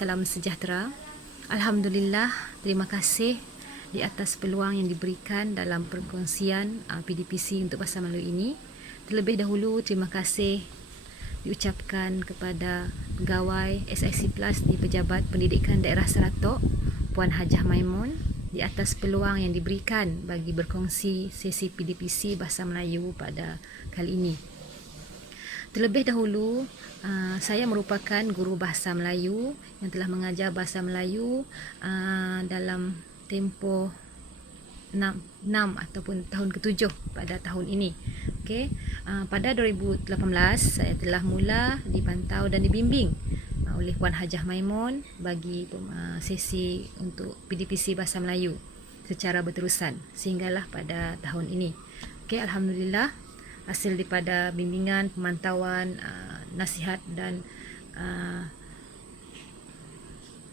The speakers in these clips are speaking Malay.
Salam sejahtera. Alhamdulillah, terima kasih di atas peluang yang diberikan dalam perkongsian PDPC untuk Bahasa Melayu ini. Terlebih dahulu, terima kasih diucapkan kepada pegawai SIC Plus di Pejabat Pendidikan Daerah Seratok, Puan Hajah Maimun, di atas peluang yang diberikan bagi berkongsi sesi PDPC Bahasa Melayu pada kali ini. Terlebih dahulu, saya merupakan guru Bahasa Melayu yang telah mengajar Bahasa Melayu dalam tempoh 6 ataupun tahun ke-7 pada tahun ini. Okey, pada 2018 saya telah mula dipantau dan dibimbing oleh Puan Hajah Maimun bagi sesi untuk PDPC Bahasa Melayu secara berterusan sehinggalah pada tahun ini. Okey, alhamdulillah, hasil daripada bimbingan, pemantauan, nasihat dan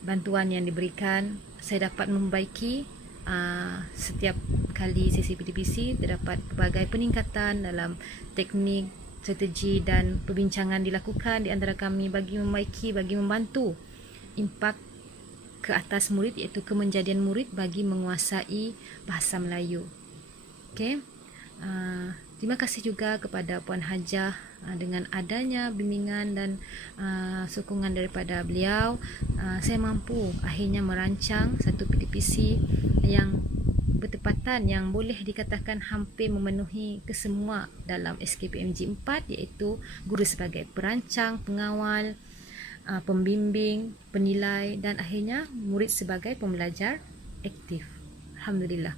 bantuan yang diberikan, saya dapat memperbaiki setiap kali sesi PDPC terdapat pelbagai peningkatan dalam teknik, strategi dan perbincangan dilakukan di antara kami bagi membaiki, bagi membantu impak ke atas murid, iaitu kemenjadian murid bagi menguasai Bahasa Melayu. Okey. Terima kasih juga kepada Puan Hajah dengan adanya bimbingan dan sokongan daripada beliau, saya mampu akhirnya merancang satu PDPC yang bertepatan, yang boleh dikatakan hampir memenuhi kesemua dalam SKPMG 4, iaitu guru sebagai perancang, pengawal, pembimbing, penilai dan akhirnya murid sebagai pembelajar aktif. Alhamdulillah.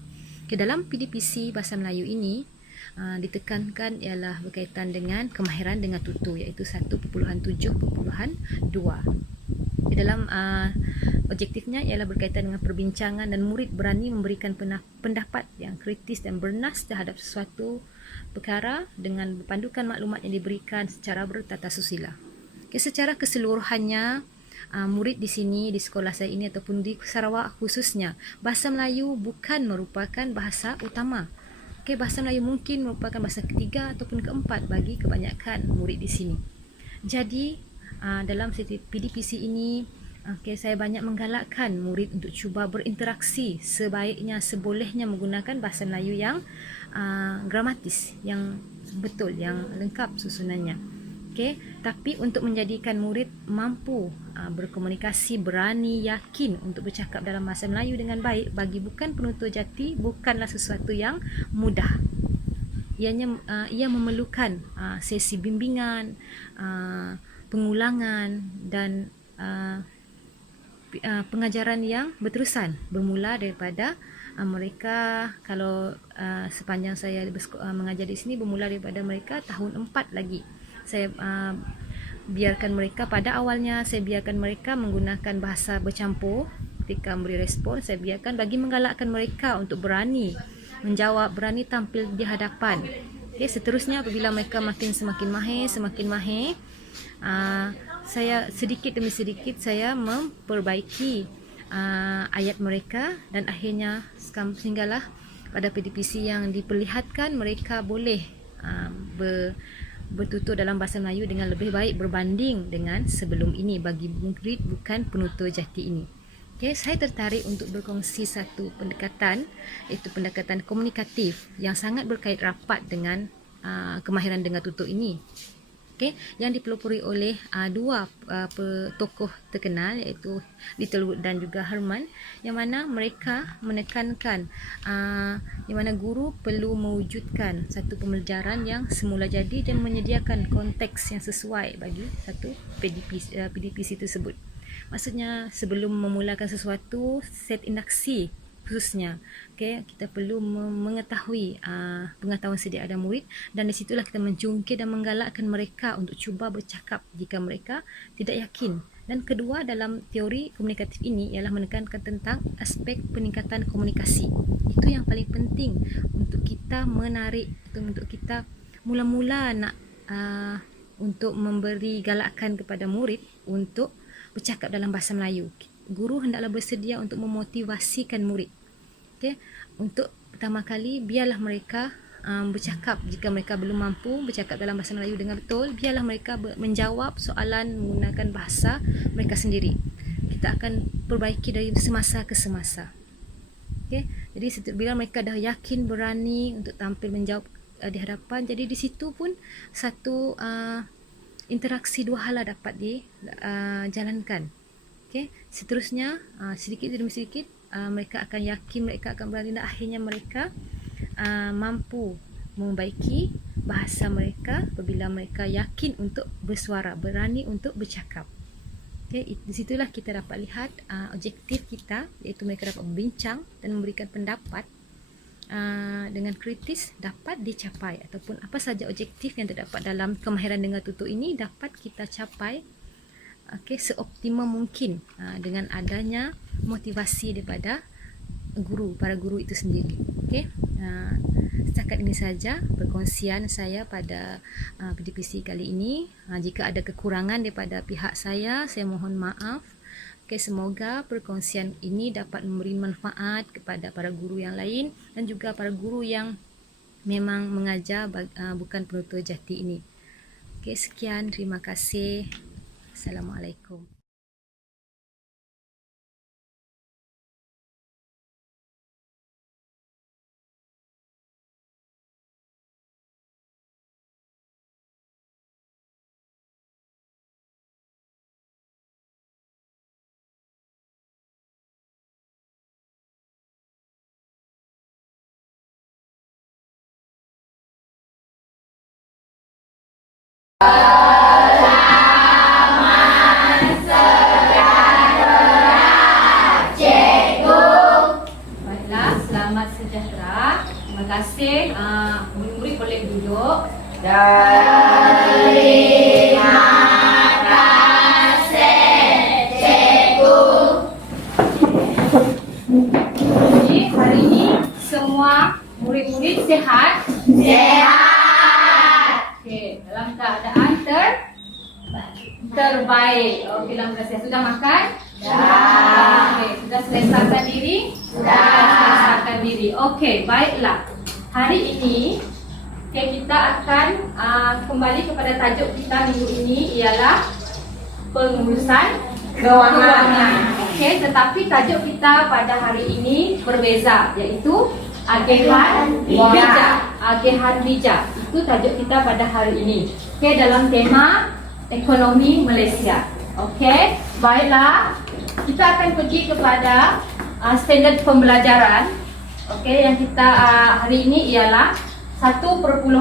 Dalam PDPC Bahasa Melayu ini ditekankan ialah berkaitan dengan kemahiran dengan tutur, iaitu 1.7.2. Di dalam objektifnya ialah berkaitan dengan perbincangan dan murid berani memberikan pendapat yang kritis dan bernas terhadap sesuatu perkara dengan berpandukan maklumat yang diberikan secara bertata susila. Secara keseluruhannya, murid di sini, di sekolah saya ini ataupun di Sarawak khususnya, Bahasa Melayu bukan merupakan bahasa utama. Bahasa Melayu mungkin merupakan bahasa ketiga ataupun keempat bagi kebanyakan murid di sini. Jadi, dalam sesi PDPC ini, saya banyak menggalakkan murid untuk cuba berinteraksi sebaiknya, sebolehnya menggunakan Bahasa Melayu yang gramatis, yang betul, yang lengkap susunannya. Tapi untuk menjadikan murid mampu berkomunikasi, berani, yakin untuk bercakap dalam Bahasa Melayu dengan baik, bagi bukan penutur jati bukanlah sesuatu yang mudah. Ia memerlukan sesi bimbingan, pengulangan dan pengajaran yang berterusan, bermula daripada mereka, kalau sepanjang saya mengajar di sini, bermula daripada mereka tahun 4 lagi. Saya biarkan mereka, pada awalnya saya biarkan mereka menggunakan bahasa bercampur ketika memberi respon. Saya biarkan bagi menggalakkan mereka untuk berani menjawab, berani tampil di hadapan. Seterusnya apabila mereka semakin mahir, saya sedikit demi sedikit saya memperbaiki ayat mereka dan akhirnya sehinggalah pada PDPC yang diperlihatkan mereka boleh bertutur dalam Bahasa Melayu dengan lebih baik berbanding dengan sebelum ini bagi murid bukan penutur jati ini. Saya tertarik untuk berkongsi satu pendekatan, iaitu pendekatan komunikatif yang sangat berkait rapat dengan kemahiran dengan tutur ini. Yang dipelopori oleh dua tokoh terkenal, iaitu Littlewood dan juga Herman, yang mana mereka menekankan di mana guru perlu mewujudkan satu pembelajaran yang semula jadi dan menyediakan konteks yang sesuai bagi satu PDPC tersebut. Maksudnya, sebelum memulakan sesuatu, set in aksi khususnya, kita perlu mengetahui pengetahuan sedia ada murid, dan di situlah kita menjungkir dan menggalakkan mereka untuk cuba bercakap jika mereka tidak yakin. Dan kedua, dalam teori komunikatif ini ialah menekankan tentang aspek peningkatan komunikasi. Itu yang paling penting untuk kita menarik, atau untuk kita mula-mula nak untuk memberi galakan kepada murid untuk bercakap dalam Bahasa Melayu. Guru hendaklah bersedia untuk memotivasikan murid. Untuk pertama kali, biarlah mereka bercakap. Jika mereka belum mampu bercakap dalam Bahasa Melayu dengan betul, biarlah mereka menjawab soalan menggunakan bahasa mereka sendiri. kita akan perbaiki dari semasa ke semasa. Okay? Jadi bila mereka dah yakin, berani untuk tampil menjawab di hadapan, jadi di situ pun satu interaksi dua hala dapat dijalankan. Okay? Seterusnya sedikit demi sedikit mereka akan yakin, mereka akan berani, dan akhirnya mereka mampu membaiki bahasa mereka apabila mereka yakin untuk bersuara, berani untuk bercakap. Okay, di situlah kita dapat lihat objektif kita, iaitu mereka dapat berbincang dan memberikan pendapat dengan kritis dapat dicapai, ataupun apa saja objektif yang terdapat dalam kemahiran dengar tutur ini dapat kita capai seoptimum mungkin dengan adanya motivasi daripada para guru itu sendiri. Setakat ini saja perkongsian saya pada PDPC kali ini. Jika ada kekurangan daripada pihak saya mohon maaf. Semoga perkongsian ini dapat memberi manfaat kepada para guru yang lain dan juga para guru yang memang mengajar bukan penutur jati ini. Sekian, terima kasih. Assalamualaikum. Selamat sejahtera. Terima kasih. Murid-murid boleh duduk. Terima kasih, cikgu. Jadi hari ini semua murid-murid sihat? Sihat. Okey, dalam keadaan terbaik. Okey, dalam keadaan sudah makan? Dah. Okey, sudah selesaikan diri? Selesaikan diri. Okey, baiklah. Hari ini kita akan kembali kepada tajuk kita minggu ini ialah pengurusan kewangan. Okey, tetapi tajuk kita pada hari ini berbeza, iaitu agihan bijak. Agihan bijak itu tajuk kita pada hari ini. Okey, dalam tema ekonomi Malaysia. Okey, baiklah. Kita akan pergi kepada standard pembelajaran. Okey, yang kita hari ini ialah 1.72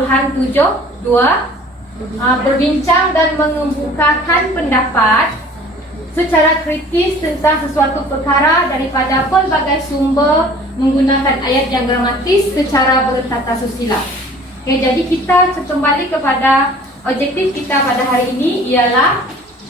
berbincang dan mengemukakan pendapat secara kritis tentang sesuatu perkara daripada pelbagai sumber menggunakan ayat yang gramatis secara bertata susila. Okey, jadi kita kembali kepada objektif kita pada hari ini ialah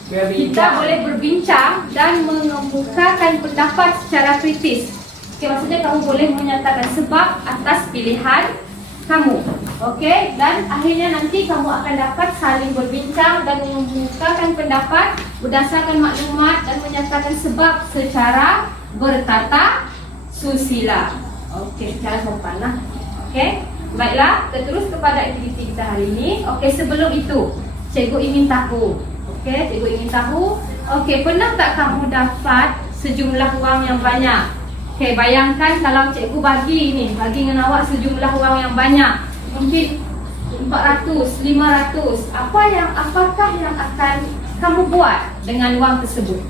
kita boleh berbincang dan mengemukakan pendapat secara kritis. Okey, maksudnya kamu boleh menyatakan sebab atas pilihan kamu. Okey, dan akhirnya nanti kamu akan dapat saling berbincang dan mengemukakan pendapat berdasarkan maklumat dan menyatakan sebab secara bertata susila. Okey, secara sopanlah. Okey, baiklah, kita terus kepada aktiviti kita hari ini. Okey, sebelum itu cikgu ingin tahu. Okey, cikgu ingin tahu. Okey, pernah tak kamu dapat sejumlah wang yang banyak? Okey, bayangkan kalau cikgu bagi dengan awak sejumlah wang yang banyak. Mungkin 400, 500. Apakah yang akan kamu buat dengan wang tersebut?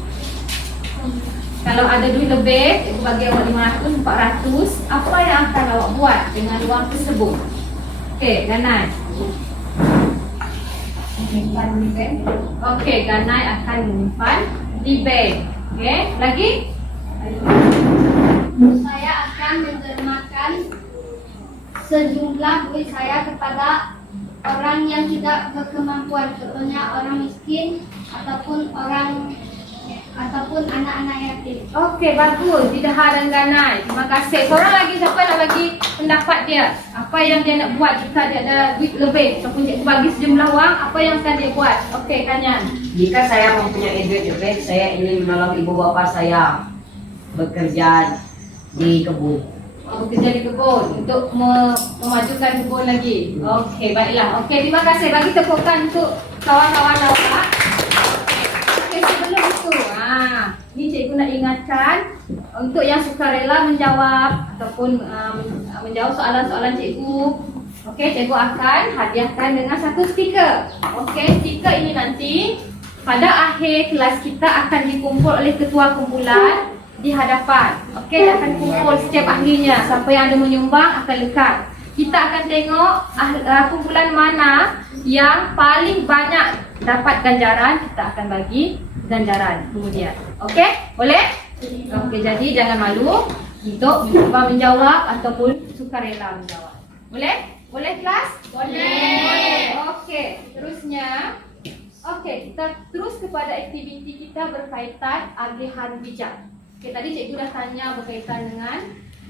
Kalau ada duit lebih, cikgu bagi awak 500, 400. Apa yang akan awak buat dengan wang tersebut? Okey, Ganai. Okey, Ganai akan menyimpan di bank. Okey, lagi? Saya akan mendermakan sejumlah duit saya kepada orang yang tidak berkemampuan, contohnya orang miskin ataupun anak-anak yatim. Okey, bagus. Didaha dan Ganai. Terima kasih. Korang lagi siapa nak bagi pendapat dia? Apa yang dia nak buat jika dia ada duit lebih ataupun dia bagi sejumlah wang, apa yang akan dia buat? Okey, Kanyan. Jika saya mempunyai duit lebih, saya ingin menolong ibu bapa saya bekerja di kebun. Bekerja di kebun untuk memajukan kebun lagi. Okey, baiklah. Okey, terima kasih. Bagi tepukan untuk kawan-kawan awak. Okey, sebelum itu, ni cikgu nak ingatkan untuk yang sukarela menjawab ataupun menjawab soalan-soalan cikgu. Okey, cikgu akan hadiahkan dengan satu stiker. Okey, stiker ini nanti pada akhir kelas kita akan dikumpul oleh ketua kumpulan di hadapan. Okey, dia akan kumpul setiap ahlinya. Siapa yang ada menyumbang akan lekat. Kita akan tengok kumpulan mana yang paling banyak dapat ganjaran, kita akan bagi ganjaran kemudian. Okey? Boleh? Okey, jadi jangan malu untuk cuba menjawab ataupun sukarela menjawab. Boleh? Boleh kelas? Boleh. Okey, terusnya. Okey, kita terus kepada aktiviti kita berkaitan agihan bijak. Okey, tadi cikgu dah tanya berkaitan dengan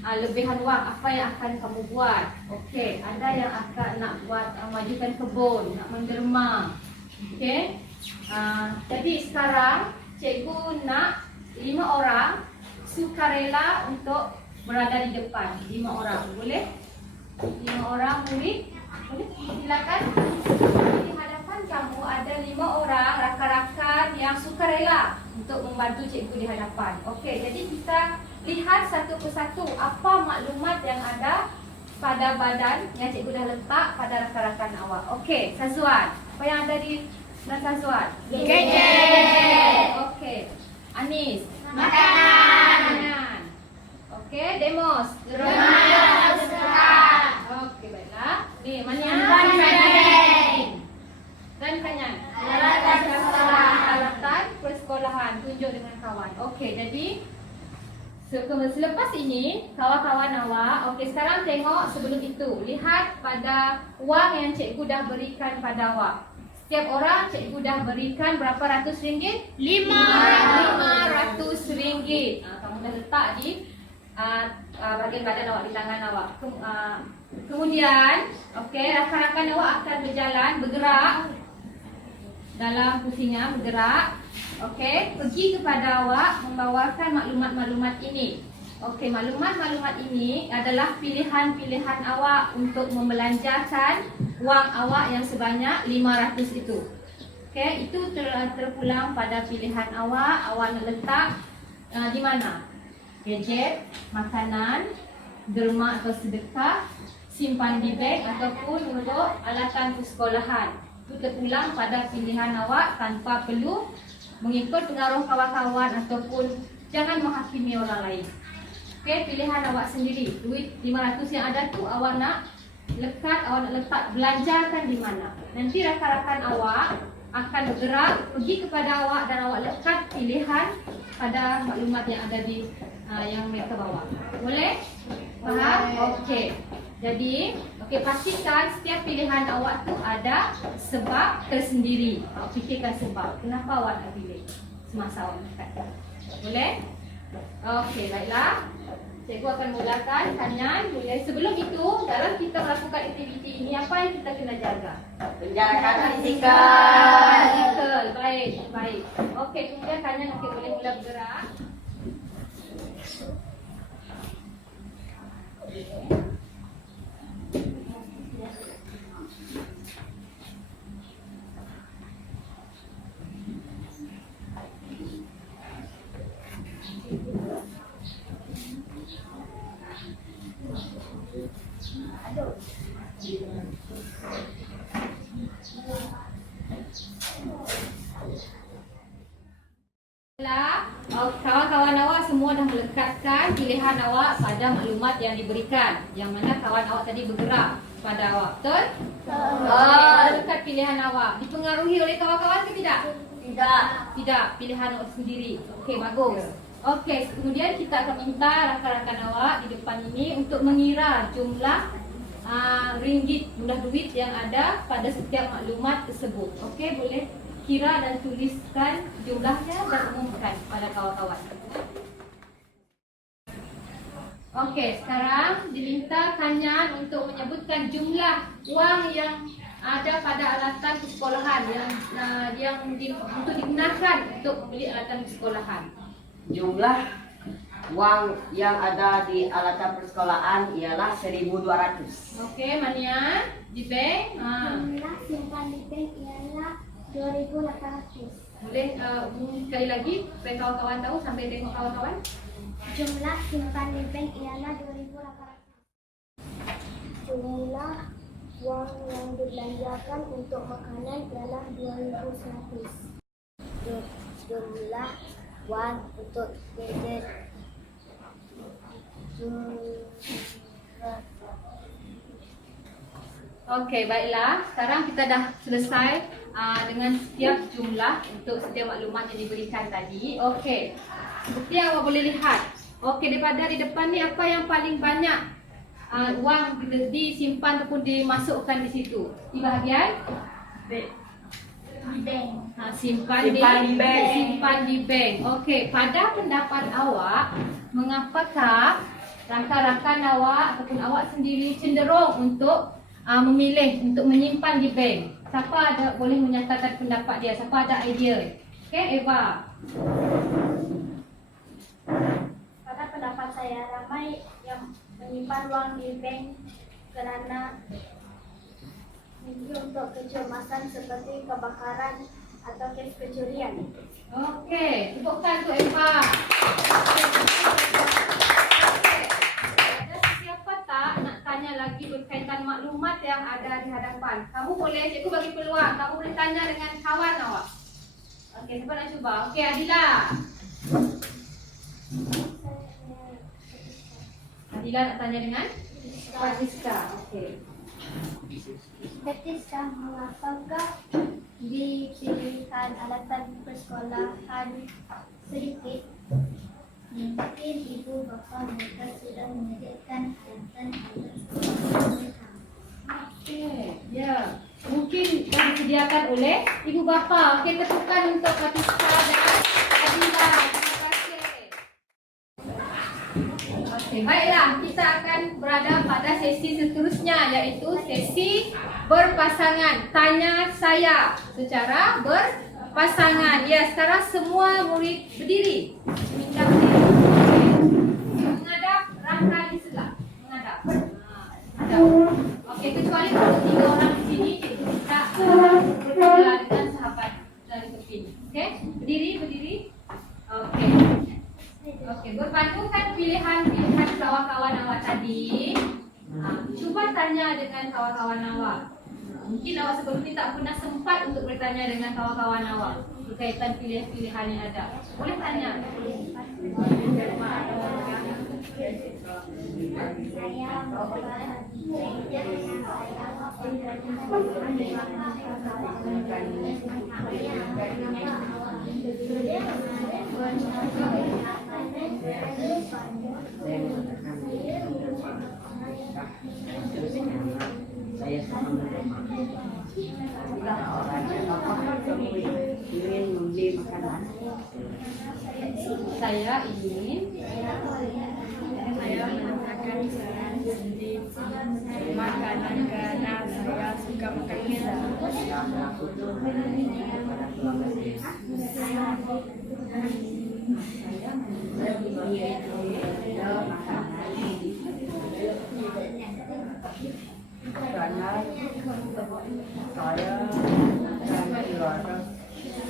lebihan wang, apa yang akan kamu buat. Okey, ada yang akan nak buat majukan kebun, nak menderma. Okey. Jadi sekarang cikgu nak 5 orang sukarela untuk berada di depan. 5 orang, boleh? 5 orang murid. Boleh? Silakan. Di hadapan kamu ada 5 orang rakan-rakan yang sukarela untuk membantu cikgu di hadapan. Okey, jadi kita lihat satu persatu apa maklumat yang ada pada badan yang cikgu dah letak pada rakan-rakan awak. Okey, Sazwan. Apa yang ada di Sazwan? Gadget. Okey. Anis. Makanan. Okey, Demos. Remaja suka. Okey, baiklah. Ni, Mania. Dan Kanyan. Alatan persekolahan. Tunjuk dengan kawan. Okey, jadi selepas ini, kawan-kawan awak, okey, sekarang tengok sebelum itu. Lihat pada wang yang cikgu dah berikan pada awak. Setiap orang cikgu dah berikan berapa ratus ringgit? 500 ringgit. Kamu dah letak di bahagian badan awak, di tangan awak. Kemudian, okey, rakan-rakan awak akan berjalan, bergerak dalam kursinya, bergerak. Okey, pergi kepada awak membawakan maklumat-maklumat ini. Okey, maklumat-maklumat ini adalah pilihan-pilihan awak untuk membelanjakan wang awak yang sebanyak 500 itu. Okey, itu terpulang pada pilihan awak. Awak nak letak di mana? Gadget, makanan, derma atau sedekah, simpan di bank ataupun untuk alatan persekolahan. Itu terpulang pada pilihan awak tanpa perlu mengikut pengaruh kawan-kawan ataupun jangan menghakimi orang lain. Okey, pilihan awak sendiri. Duit 500 yang ada tu awak nak lekat, awak nak letak, belanjakan di mana. Nanti rakan-rakan awak akan bergerak pergi kepada awak dan awak lekat pilihan pada maklumat yang ada di yang mereka bawa. Boleh? Faham? Okey. Jadi, okey, pastikan setiap pilihan awak tu ada sebab tersendiri. Awak fikirkan sebab. Kenapa awak nak pilih semasa awak lekat. Boleh? Okey, baiklah. Cikgu akan mulakan Kanyan. Boleh. Sebelum itu, dalam kita melakukan aktiviti ini, apa yang kita kena jaga? Penjarakan fizikal. Fizikal. Baik, baik. Okey, kemudian Kanyan boleh mula bergerak. Kawan-kawan awak semua dah melekatkan pilihan awak pada maklumat yang diberikan. Yang mana kawan awak tadi bergerak pada awak. Betul? Lekat pilihan awak. Dipengaruhi oleh kawan-kawan ke tidak? Tidak. Tidak, pilihan awak sendiri. Okey, bagus. Okey, kemudian kita akan minta rakan-rakan awak di depan ini untuk mengira jumlah ringgit, jumlah duit yang ada pada setiap maklumat tersebut. Okey, boleh kira dan tuliskan jumlahnya dan umumkan pada kawan-kawan. Okey, sekarang diminta Kanyan untuk menyebutkan jumlah wang yang ada pada alatan persekolahan untuk digunakan untuk membeli alatan persekolahan. Jumlah wang yang ada di alatan persekolahan ialah 1.200. Okey, Mania di bank. Jumlah simpan di bank ialah 2.800. Boleh umum sekali lagi supaya kawan-kawan tahu sampai tengok kawan-kawan. Jumlah simpan di bank ialah 2.800. Jumlah wang yang dibelanjakan untuk makanan ialah 2.100. Jumlah wang untuk gadget Okey, baiklah. Sekarang kita dah selesai dengan setiap jumlah untuk setiap maklumat yang diberikan tadi. Okey. Seperti yang awak boleh lihat. Okey, daripada di depan ni apa yang paling banyak wang disimpan ataupun dimasukkan di situ? Di bahagian bank. simpan di bank. Simpan di bank. Okey, pada pendapat awak, mengapakah rakan-rakan awak ataupun awak sendiri cenderung untuk memilih untuk menyimpan di bank? Siapa ada boleh menyatakan pendapat dia? Siapa ada idea? Okey, Eva. Pada pendapat saya, ramai yang menyimpan wang di bank kerana mungkin untuk kecemasan seperti kebakaran atau kes pencurian. Okey, tepukan untuk Eva. Ada siapa tak nak tanya lagi berkaitan maklumat yang ada di hadapan? Kamu boleh, cikgu bagi peluang. Kamu boleh tanya dengan kawan awak. Okey, siapa nak cuba? Okey, Adila. Adila nak tanya dengan Fatiska. Okey. Ketika mengapakah di pilihan alatan persekolahan sedikit? Mungkin ibu bapa mereka sudah menyediakan alatan alat sekolah mereka. Okey, ya. Mungkin dah disediakan oleh ibu bapa. Okey, tepukan untuk Fatiska dan Adila. Terima kasih. Okey, baiklah. Kita akan berada pada sesi seterusnya, iaitu sesi berpasangan. Tanya saya secara berpasangan. Ya, sekarang semua murid berdiri. Minta berdiri. Menghadap rangka di sebelah. Menghadap. Menghadap. Okey, kecuali untuk 3 orang di sini, cikgu minta berkenalan dengan sahabat dari tepi. Okey, berdiri. Okey. Okey, berbandingkan pilihan kawan-kawan awak tadi, cuba tanya dengan kawan-kawan awak. Mungkin awak sebelum ni tak pernah sempat untuk bertanya dengan kawan-kawan awak berkaitan pilihan-pilihan yang ada. Boleh tanya. Saya sama orang ingin membeli makanan. Saya ingin mengatakan saya beli makanan karena saya suka makan pizza. Karena saya dan keluarga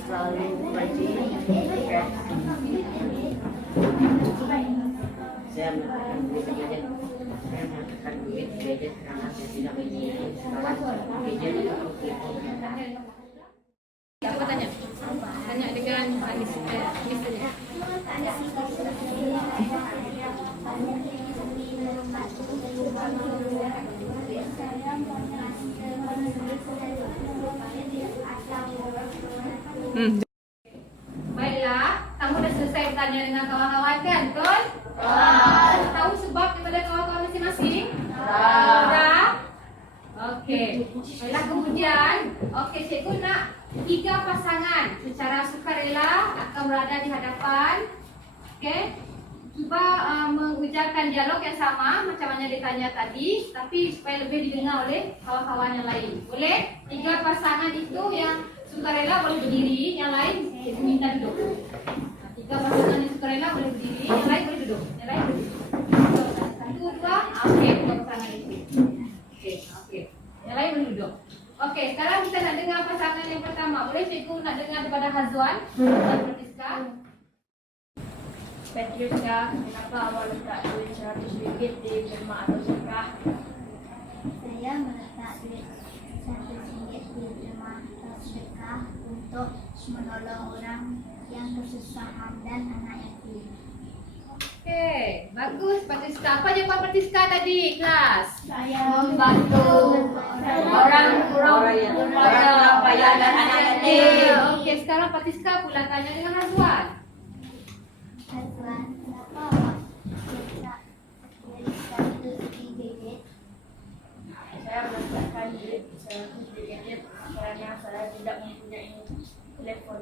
selalu pergi ke saya mengatakan duit gadget. Saya mengatakan duit gadget karena saya tidak memiliki gadget untuk siapa tanya? Tanya dengan listennya. Baiklah, kamu dah selesai bertanya dengan kawan-kawan kan, betul? Tahu sebab daripada kawan-kawan masing-masing? Dah? Okey. Baiklah, kemudian, okey, cikgu nak 3 pasangan secara sukarela akan berada di hadapan. Okey. Cuba mengujarkan dialog yang sama macam mana ditanya tadi, tapi supaya lebih didengar oleh kawan-kawan yang lain. Boleh? 3 pasangan itu yang sukarela boleh berdiri, yang lain cikgu minta duduk. 3 pasangan yang sukarela boleh berdiri, yang lain boleh duduk. Yang lain boleh duduk. 1, 2, okey, 2 pasangan itu. Okey. Yang lain boleh duduk. Okey, sekarang kita nak dengar pasangan yang pertama. Boleh cikgu nak dengar daripada Hazwan dan Patriska? Patriska, kenapa awak letak duit RM100 di derma atau sedekah? Saya meletak duit RM100 di derma atau sedekah untuk menolong orang yang kesusahan dan anak yatim. Okey, bagus Patriska. Apa jawapan Patriska tadi, kelas? Saya membantu orang payah dan anak yatim. Okey, sekarang Patriska pula tanya dengan Hazwan. Hazwan, kenapa awak letak duit RM100 Saya meletakkan duit RM100 kerana saya tidak mempunyai telefon.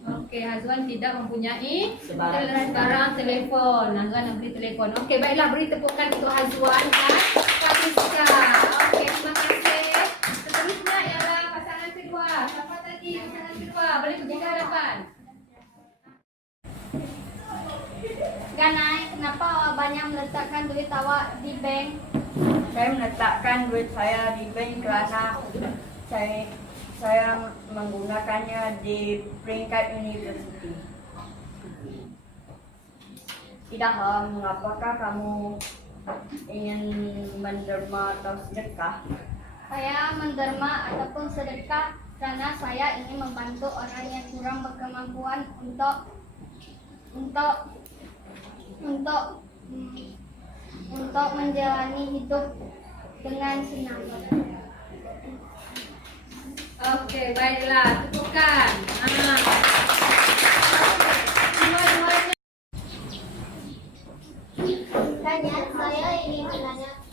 Okey, Hazwan tidak mempunyai Sebarang telefon. Hazwan nak beli telefon. Okey, baiklah, beri tepukan untuk Hazwan dan Patriska. Okey, terima kasih. Seterusnya ialah pasangan kedua. Siapa tadi pasangan kedua? Boleh pergi ke hadapan. Ganai, kenapa awak banyak meletakkan duit awak di bank? Saya meletakkan duit saya di bank kerana saya menggunakannya di peringkat universiti. Tidak mengapakah kamu ingin menderma atau sedekah? Saya menderma ataupun sedekah karena saya ingin membantu orang yang kurang berkemampuan untuk menjalani hidup dengan senang. Okey, baiklah, tepukan. Dua-duanya. Tanya, saya ingin bertanya,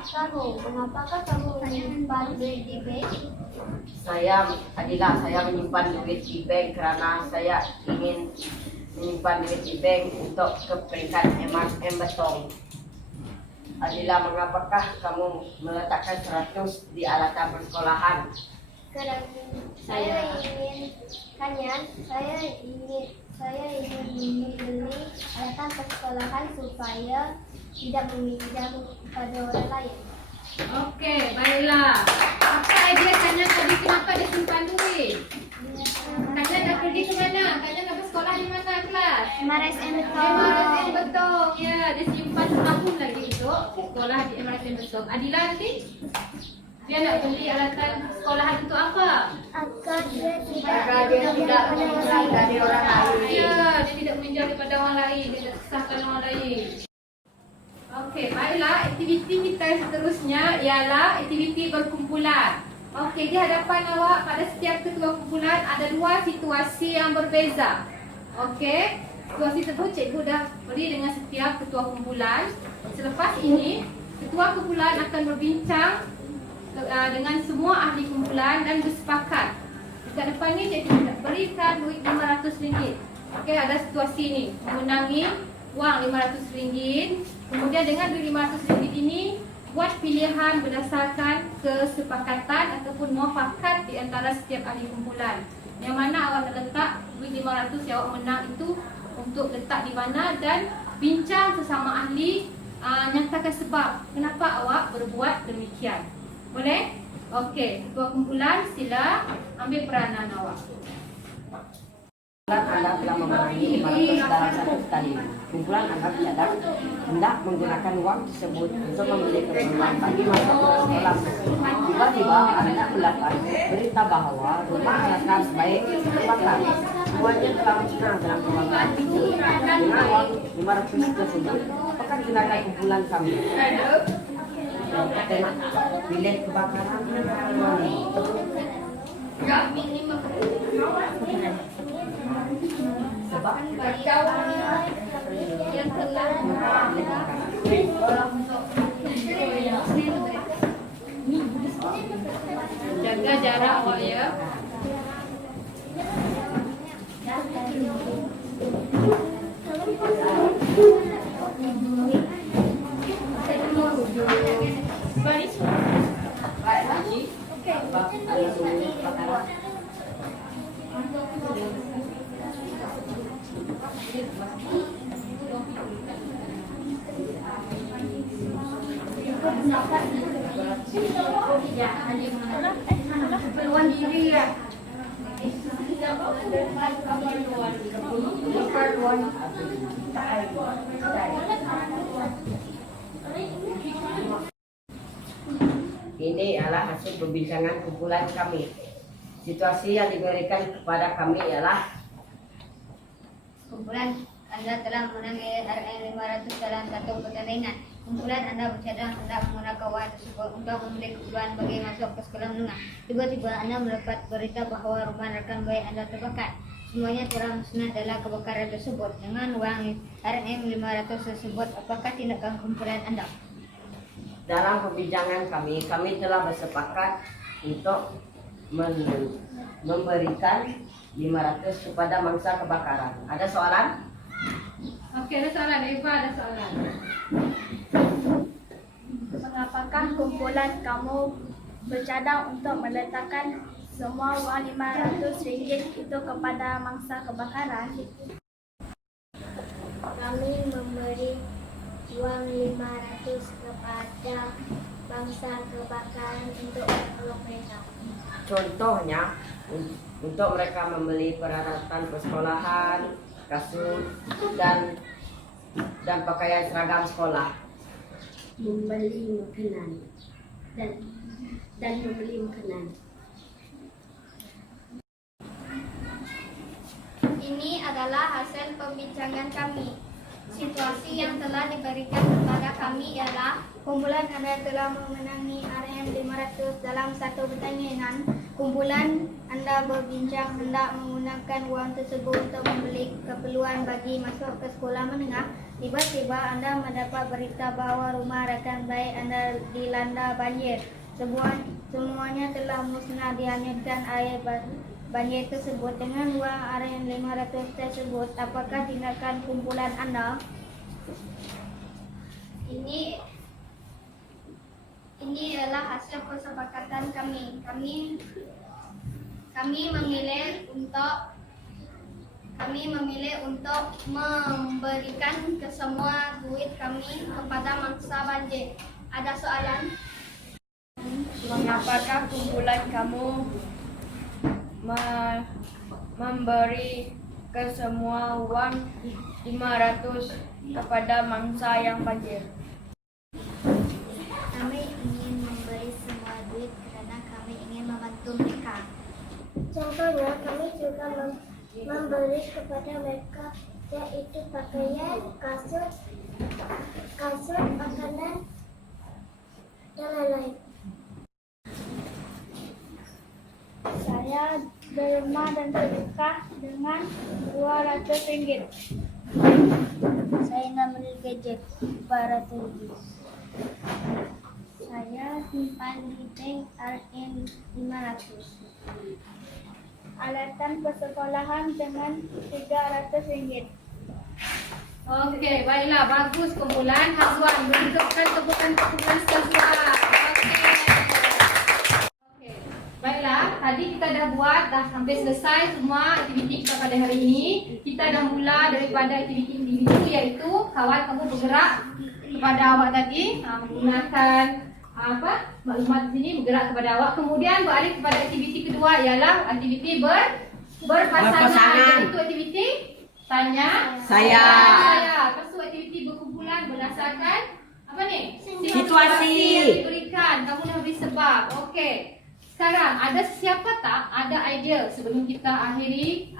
kamu, mengapakah kamu menyimpan duit di bank? Saya menyimpan duit di bank kerana saya ingin menyimpan duit di bank untuk ke peringkat M Betong. Adila, mengapakah kamu meletakkan 100 di alatan persekolahan? Kerana saya ingin membeli alatan persekolahan supaya tidak meminjam kepada orang lain. Okey, baiklah. Apa idea Kanya tadi kenapa dia simpan duit? Kanya dah pergi ke mana? Kanya dah bersekolah di mana kelas? MRSM MRSM Betong. Ya, dia simpan setahun lagi untuk sekolah di MRSM Betong. Adila nanti? Dia nak beli alatan sekolahan untuk apa? agar dia Agar dia tidak meminjam dari orang lain. Ya, dia tidak meminjam daripada orang lain. Dia tak susahkan orang lain. Okey, baiklah. Aktiviti kita seterusnya ialah aktiviti berkumpulan. Okey, di hadapan awak pada setiap ketua kumpulan ada dua situasi yang berbeza. Okey, situasi tersebut cikgu dah beri dengan setiap ketua kumpulan. Selepas ini, ketua kumpulan akan berbincang dengan semua ahli kumpulan dan bersepakat. Dekat depan ni cikgu nak berikan duit RM500. Okey, ada situasi ni, mengenangi wang RM500. Kemudian dengan duit RM500 ini buat pilihan berdasarkan kesepakatan ataupun muafakat di antara setiap ahli kumpulan. Yang mana awak nak letak duit RM500 yang awak menang itu untuk letak di mana dan bincang sesama ahli, nyatakan sebab kenapa awak berbuat demikian. Boleh? Okey, ketua kumpulan sila ambil peranan awak. Anda telah memerangi 500 dalam satu kali. Kumpulan Anda hendak menggunakan uang tersebut untuk membeli keperluan bagi masa sekolah. Tiba-tiba Anda mendapat berita bahawa rumah alatan baik terbakar. Semuanya telah musnah dalam kebakaran itu. Dengan uang 500 tersebut, apakah digunakan kumpulan kami? Tengok bilik kebakaran sebab yang telah Jaga jarak awak ya. baik lagi. Sebab ada sumber kebakaran. Keperluan diri ya. Keperluan Ini adalah hasil perbincangan kumpulan kami. Situasi yang diberikan kepada kami ialah Kumpulan Anda telah memenangi RM 500 dalam satu pertandingan. Kumpulan Anda bercadang hendak menggunakan wang tersebut untuk membeli keperluan bagi masuk ke sekolah menengah. Tiba-tiba Anda mendapat berita bahawa rumah rekan baik Anda terbakar. Semuanya telah musnah dalam kebakaran tersebut. Dengan wang RM 500 tersebut, apakah tindakan kumpulan Anda? dalam perbincangan kami telah bersepakat untuk memberikan 500 kepada mangsa kebakaran. Ada soalan? Okey, ada soalan. Eva ada soalan. Mengapakah kumpulan kamu bercadang untuk meletakkan semua wang RM500 itu kepada mangsa kebakaran? Kami memberi wang 500 kepada bangsa kebakaran untuk menolong mereka. Contohnya untuk mereka membeli peralatan persekolahan, kasut dan pakaian seragam sekolah. Membeli makanan dan membeli makanan. Ini adalah hasil perbincangan kami. Situasi yang telah diberikan kepada kami ialah kumpulan Anda telah memenangi RM 500 dalam satu pertandingan. Kumpulan Anda berbincang hendak menggunakan wang tersebut untuk membeli keperluan bagi masuk ke sekolah menengah. Tiba-tiba Anda mendapat berita bahawa rumah rakan baik Anda dilanda banjir. Semuanya telah musnah dihanyutkan air banjir tersebut. Dengan wang RM 500 tersebut, apakah tindakan kumpulan Anda? Ini adalah hasil kesepakatan kami. Kami memilih untuk memberikan semua duit kami kepada mangsa banjir. Ada soalan? Mengapakah kumpulan kamu memberi ke semua uang 500 kepada mangsa yang banjir? Kami ingin memberi semua duit karena kami ingin membantu mereka. Contohnya, kami juga memberi kepada mereka yaitu pakaian, kasut, makanan, dan lain-lain. Saya derma dan sedekah dengan RM200. Saya nak beli gadget RM400. Saya simpan di bank RM 500. Alatan persekolahan dengan RM300. Okey, baiklah. Bagus kumpulan Hazwan. Menunjukkan tepukan kumpulan Hazwan. Okey. Baiklah, tadi kita dah buat, dah sampai selesai semua aktiviti kita pada hari ini. Kita dah mula daripada aktiviti individu iaitu kawan kamu bergerak kepada awak tadi, menggunakan maklumat di sini bergerak kepada awak. Kemudian beralih kepada aktiviti kedua ialah aktiviti berpasangan. Itu aktiviti tanya Saya. Lepas tu aktiviti berkumpulan berdasarkan apa ni? Situasi yang diberikan. Kamu dah beri sebab. Okey. Sekarang ada siapa tak ada idea sebelum kita akhiri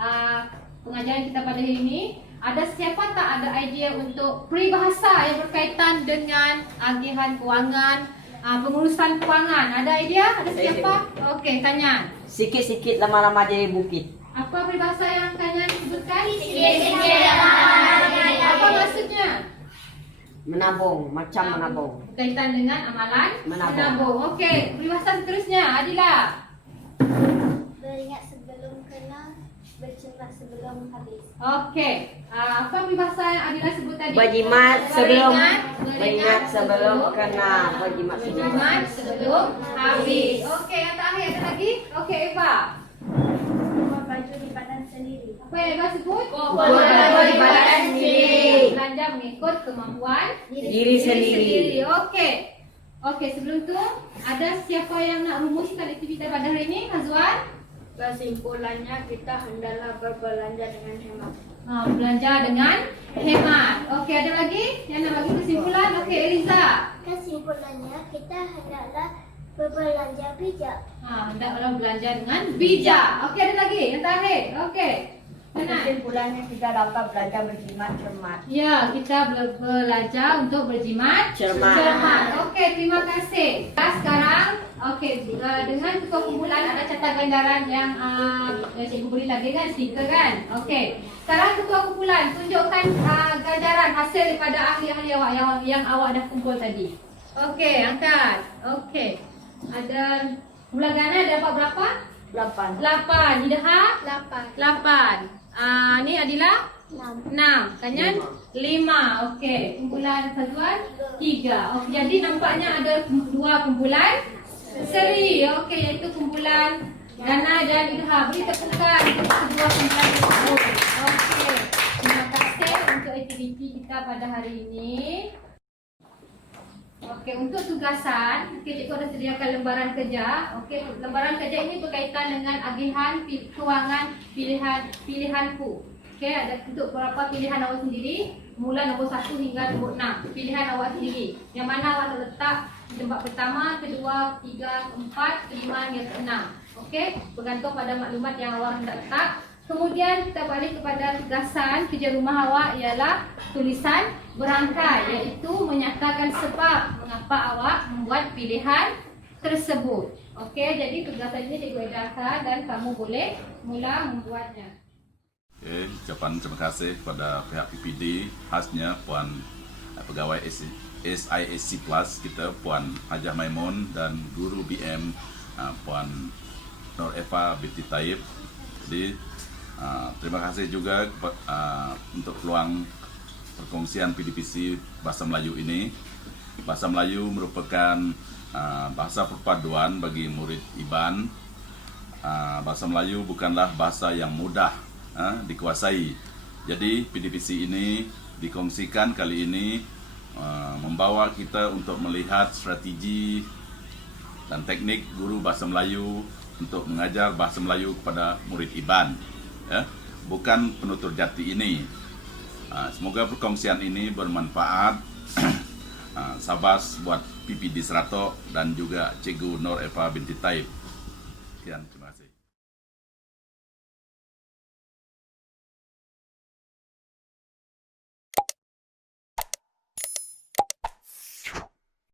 pengajaran kita pada hari ini? Ada siapa tak ada idea untuk peribahasa yang berkaitan dengan agihan kewangan, pengurusan kewangan? Ada idea? Ada siapa? Okey, Kanyan. Sikit-sikit lama-lama jadi bukit. Apa peribahasa yang Kanyan sebutkan? Sikit-sikit Apa maksudnya? Menabung, macam menabung. Berkaitan dengan amalan Menabung. Okey, peribahasa seterusnya Adila. Beringat sebelum kena, berjimat sebelum habis. Okey, apa peribahasa yang Adila sebut tadi? Berjimat sebelum Beringat sebelum kena, berjimat sebelum. Berjimat sebelum habis. Okey, yang terakhir ada lagi? Okey, Eva. Semua baju di badan sendiri. Apa yang Eva sebut? Ukur baju di badan sendiri. Belanja mengikut kemampuan Diri sendiri. Okey. Okey, sebelum tu ada siapa yang nak rumuskan aktiviti pada hari ini? Hazwan? Kesimpulannya kita hendaklah berbelanja dengan hemat. Belanja dengan hemat. Okey, ada lagi yang nak bagi kesimpulan? Okey, Eliza. Kesimpulannya, kita hendaklah berbelanja bijak. Hendaklah belanja dengan bijak. Okey, ada lagi yang terakhir. Okey. Kenan. Kesimpulannya kita dapat belajar berjimat cermat. Ya, kita belajar untuk berjimat Cermat. Okey, terima kasih. Sekarang, okey, dengan ketua kumpulan ada catat ganjaran yang cikgu beri lagi kan, stiker kan? Okey. Sekarang ketua kumpulan tunjukkan ganjaran hasil daripada ahli-ahli awak yang awak dah kumpul tadi. Okey, angkat. Okey. Ada kumpulan Gana dapat berapa? 8. 8. Idaha? 8. 8. Ni Adila? 6. 6. Kanyan? 5. Okey. Kumpulan Fazwan? 3. Okey. Jadi nampaknya ada 2 kumpulan seri. Okey. Iaitu kumpulan Gana dan Idha. Beri tepukan untuk kedua kumpulan tersebut. Okey. Terima kasih untuk aktiviti kita pada hari ini. Okey, untuk tugasan, cikgu dah sediakan lembaran kerja. Okey, lembaran kerja ini berkaitan dengan agihan kewangan pilihanku. Okey, ada untuk beberapa pilihan awak sendiri, mula nombor 1 hingga nombor 6. Pilihan awak sendiri. Yang mana awak nak letak di tempat pertama, kedua, 3, 4, 5 hingga 6. Okey, bergantung pada maklumat yang awak hendak letak. Kemudian kita balik kepada tugasan kerja rumah awak ialah tulisan berangkai, iaitu menyatakan sebab mengapa awak membuat pilihan tersebut. Okey, jadi tugasan ini cikgu edarkan dan kamu boleh mula membuatnya. Okay, ucapan terima kasih kepada pihak PPD, khasnya Puan Pegawai SISC Plus kita, Puan Hajah Maimun, dan Guru BM Puan Nur Eva binti Taib. Jadi terima kasih juga untuk peluang perkongsian PDPC Bahasa Melayu ini. Bahasa Melayu merupakan bahasa perpaduan bagi murid IBAN. Bahasa Melayu bukanlah bahasa yang mudah dikuasai. Jadi PDPC ini dikongsikan kali ini membawa kita untuk melihat strategi dan teknik guru bahasa Melayu untuk mengajar bahasa Melayu kepada murid IBAN. Ya, bukan penutur jati ini. Semoga perkongsian ini bermanfaat. Sabas buat PPD Seratok dan juga Cikgu Nur Eva binti Taib. Sekian.